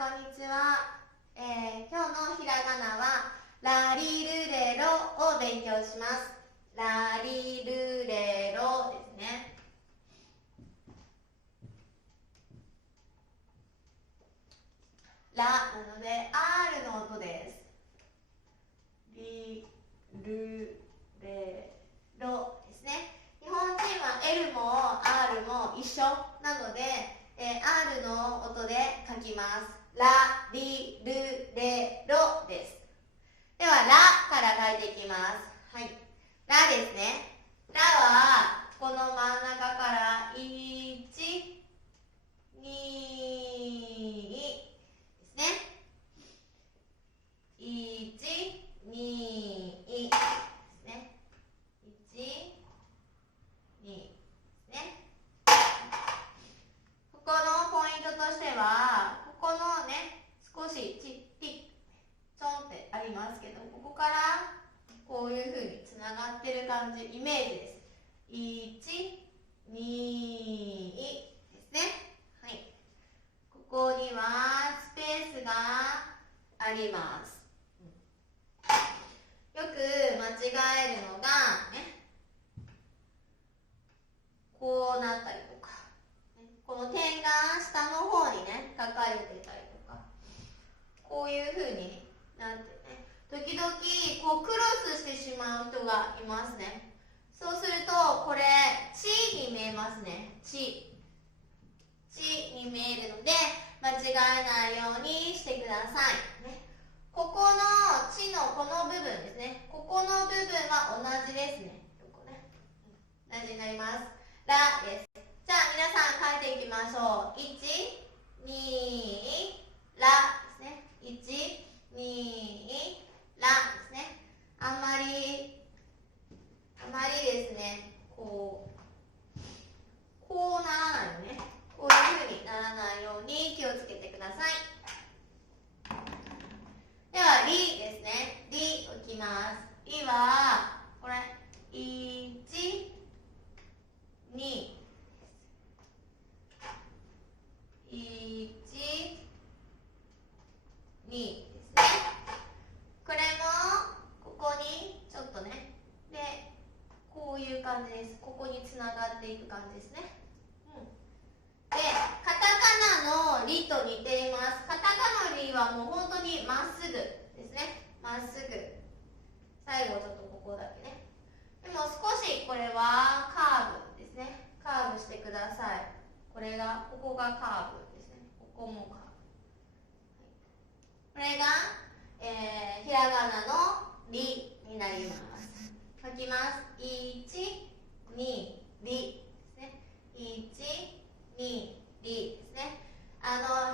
こんにちは。今日のひらがなはラリルレロを勉強します。ラリルレロですね。ラなので R の音です。リルレロですね。日本人は L も R も一緒なので、R の音で書きます。ラリルレロです。ではラから書いていきます。はい。ラですね。ラはこの真ん中から1、2ですね。1、2ですね。1、2ですね。ここのポイントとしては、ここのね、少しちょんってありますけど、ここからこういうふうにつながってる感じ、イメージです。1、2ですね。はい。ここにはスペースがあります。よく間違えるのが、ね、こうなったりとか、この点が下の方にね、書かれてたりとか、こういうふうになってね、時々こうクロスしてしまう人がいますね。そうすると、これ、チに見えますね。チに見えるので、間違えないようにしてください。ね、ここのチのこの部分ですね。ここの部分は同じですね。同じになります。ラです。じゃあ皆さん書いていきましょう。1、2、ラですね。1、2、ラですね。あんまりですね、こうならないよね。こういう風にならないように気をつけてください。では、リですね。リをいきます。リは、これ、1、2、1、2ですね。これも、ここに、ちょっとね、で、こういう感じです。ここにつながっていく感じですね。で、カタカナのリと似ています。カタカナのリはもう本当にまっすぐですね。まっすぐ。最後ちょっとここだけね。でも少しこれはカーブですね。カーブしてください。ここがカーブですね。ここもカーブ。これが、ひらがなのリになります。書きます。1、2、リですね。1、2、リですね。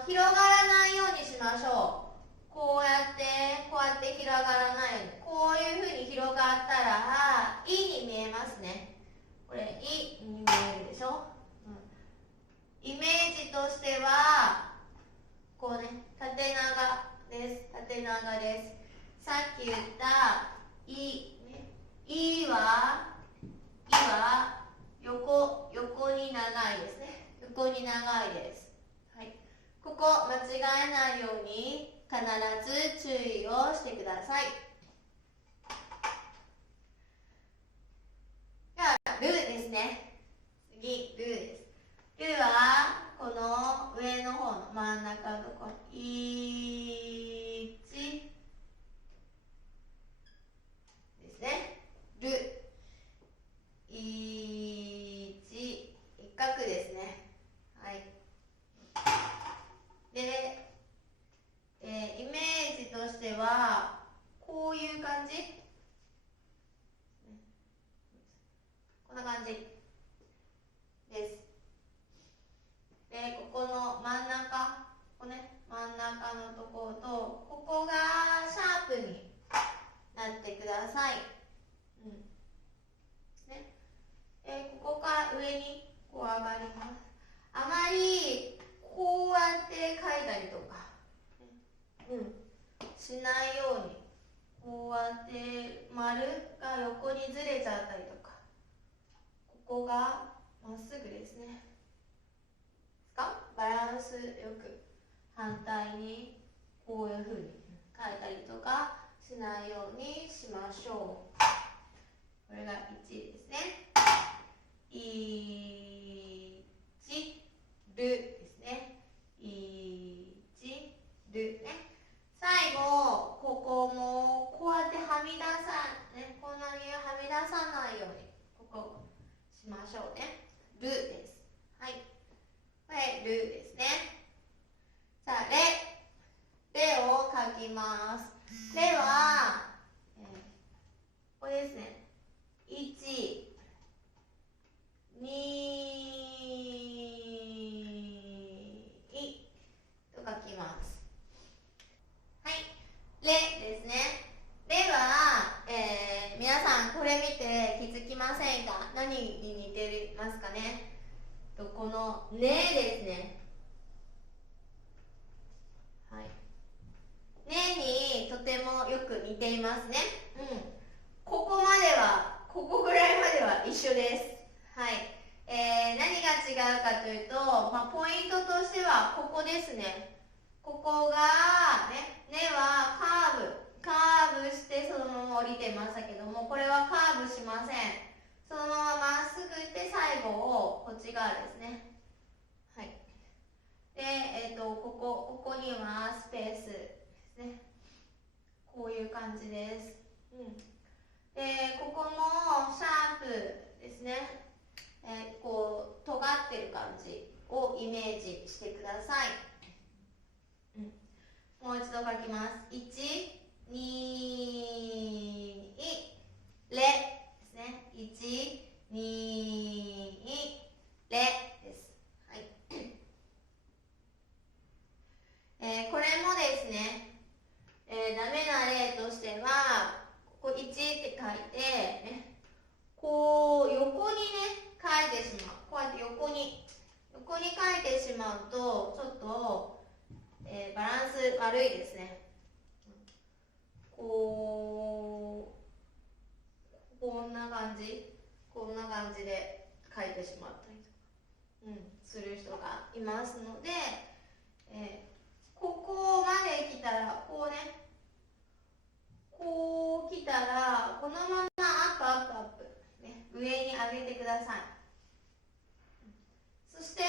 広がらないようにしましょう。こうやって広がらないように。こういうふうに広がったら、イに見えますね。これ、イに見えるでしょ。イメージとしては、こうね、縦長です。縦長です。さっき言ったイ、ね、イは横に長いですね。横に長いです。はい。ここ間違えないように必ず注意をしてください。では、ルですね。次、ルです。ルは、この上の方の真ん中のところ、1ですね。ル。一画ですね。はい。で、イメージとしては、こういう感じ。こんな感じです。で、ここの真ん中、真ん中のところと、ここがシャープになってください。ここから上にこう上がります。あまりこうやって書いたりとか、しないように、こうやって丸が横にずれちゃったりとか、ここがまっすぐですね。バランスよく。反対にこういうふうに書いたりとかしないようにしましょう。これが1ですね。いちるですね。いちるね。最後ここもこうやってはみ出さね、こんなにはみ出さないようにここしましょうね。るです。はい。これるですね。さあれを書きます。れは、これですね。1、2と書きます。はい。れですね。れは、皆さんこれ見て気づきませんか？何に似てますかね？このねですね。はい。ねにとてもよく似ていますね。うん。ここまでは、ここぐらいまでは一緒です。はい。何が違うかというと、ポイントとしてはここですね。ここがねはカーブしてそのまま降りてましたけども、これはカーブしません。そのまままっすぐ行って最後をこっち側ですね。はい。で、ここにはスペースですね。こういう感じです。うん。で、ここもシャープですね。こう尖ってる感じをイメージしてください。うん、もう一度書きます。1、2、レですね。1、2、レです。はい。これもですね、ダメな例としては、ここ1って書いて、ね、こう横にね書いてしまう。こうやって横に書いてしまうとちょっと、バランス悪いですね。こんな感じで書いてしまったりとか、する人がいますので、ここまで来たらこうね、こう来たらこのままアップアップアップ、ね、上に上げてください。そして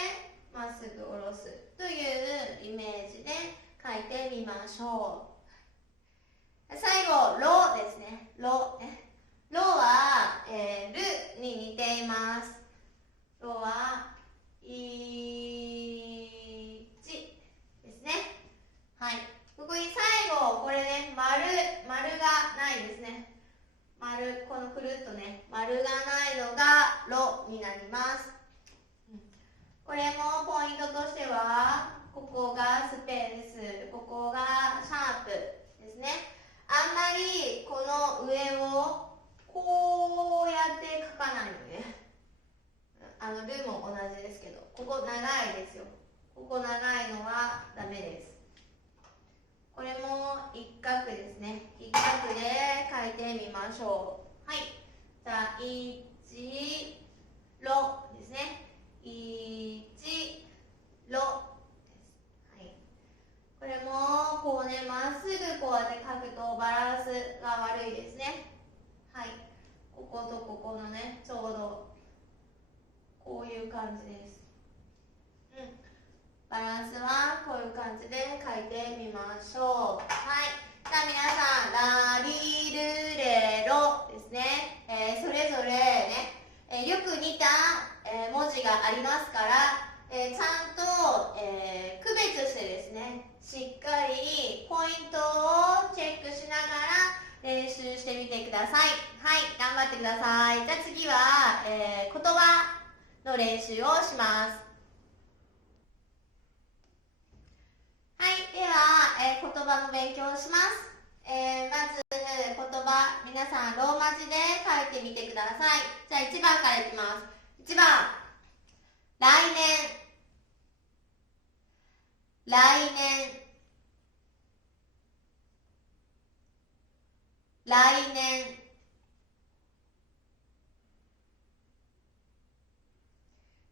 まっすぐ下ろすというイメージで書いてみましょう。最後、ロですね。ロは、ルに似ています。ロはいちですね。はい。ここに最後、これね、丸がないですね。このくるっとね、丸がないのがロになります。これもポイントとしては、ここがスペース、ここがシャープですね。あんまりこの上をこうやって書かないのね。ルも同じですけど、ここ長いですよ。ここ長いのはダメです。これも一画ですね。一画で書いてみましょう。はい。じゃあ、1、ロですね。1、ロです。はい。これもこうね、まっすぐこうやって書くとバランスが悪いですね。はい。こことここのね、ちょうどこういう感じです。バランスはこういう感じで書いてみましょう。はい。じゃあ皆さん、ラリルレロですね。それぞれね、よく似た、文字がありますから、ちゃんと、区別してですね、しっかりポイントをチェックしながら練習してみてください。はい、頑張ってください。じゃあ次は、言葉の練習をします。はい、では、言葉の勉強をします。まず言葉、皆さんローマ字で書いてみてください。じゃあ1番からいきます。1番、来年、来年、来年。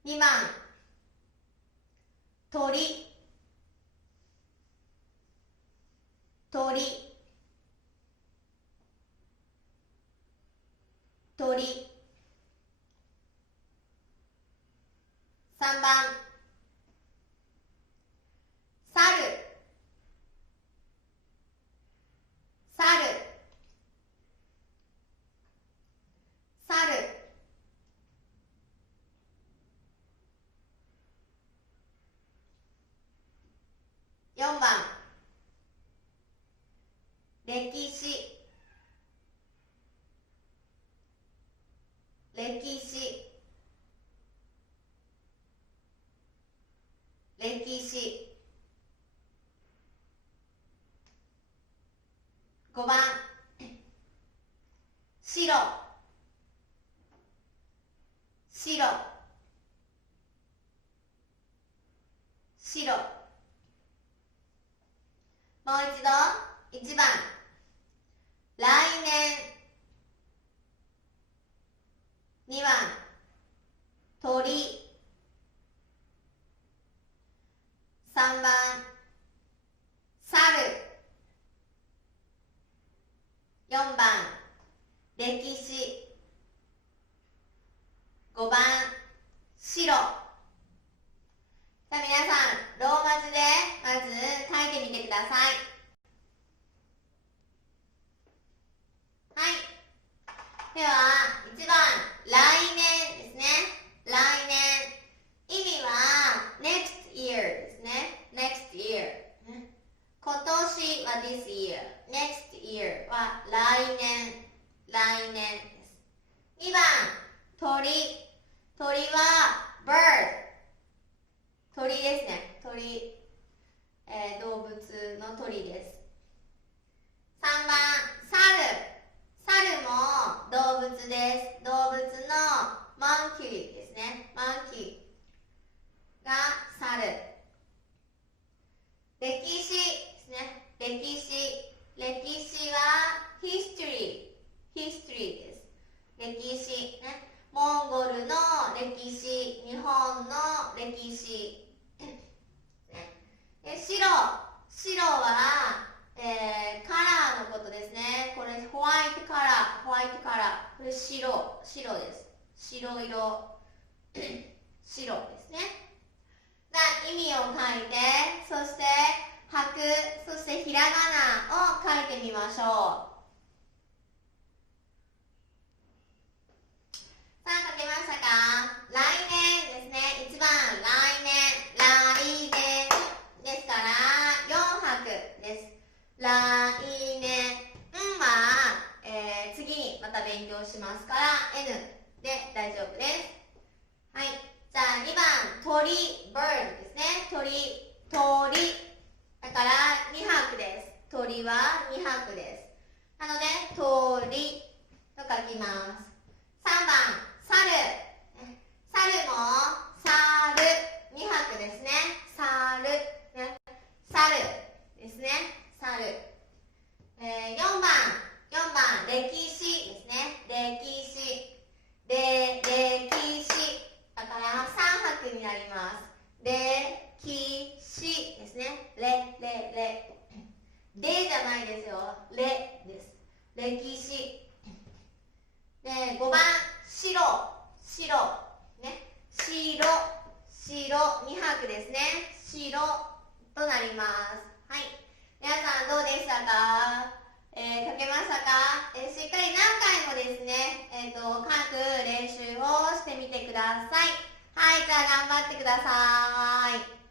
2番、鳥、鳥鳥。3番猿猿猿。4番歴史歴史歴史。5番白白白。もう一度。1番来年。2番鳥。3番猿。4番歴史。5番白。さあ皆さん、ローマ字でまず書いてみてください。はい。では1番来年ですね。来年。意味は next year ですね。next year。今年は this year。next year は来年。来年です。2番鳥。鳥は bird。鳥ですね。鳥、動物の鳥です。3番猿。猿も動物です。動物のマンキーですね。マンキーが猿。歴史ですね。歴史。歴史は history。history です。歴史ね。モンゴルの歴史、日本の歴史。白。白は、カラーのことですね。これホワイトカラー。ホワイトカラー。これ白。白です。白色。白ですね。意味を書いて、そして拍、そしてひらがなを書いてみましょう。さあ、書けましたか？来年ですね。1番、来年。来年ですから、4拍です。来年。は、次にまた勉強しますから、N で大丈夫です。はい。じゃあ、2番、鳥、bird ですね。鳥、鳥。だから、2拍です。鳥は2拍です。なので、鳥と書きます。3番、猿。猿も、猿。2拍ですね。猿。ね、猿ですね。猿。4番、歴史ですね。歴史。歴史。だから3拍になります。歴史ですね。れじゃないですよ。れです。歴史。で、5番、白。ね。白。2拍ですね。白となります。はい。皆さんどうでしたか？書けましたか？しっかり何回もですね、書く練習をしてみてください。はい、じゃあ頑張ってください。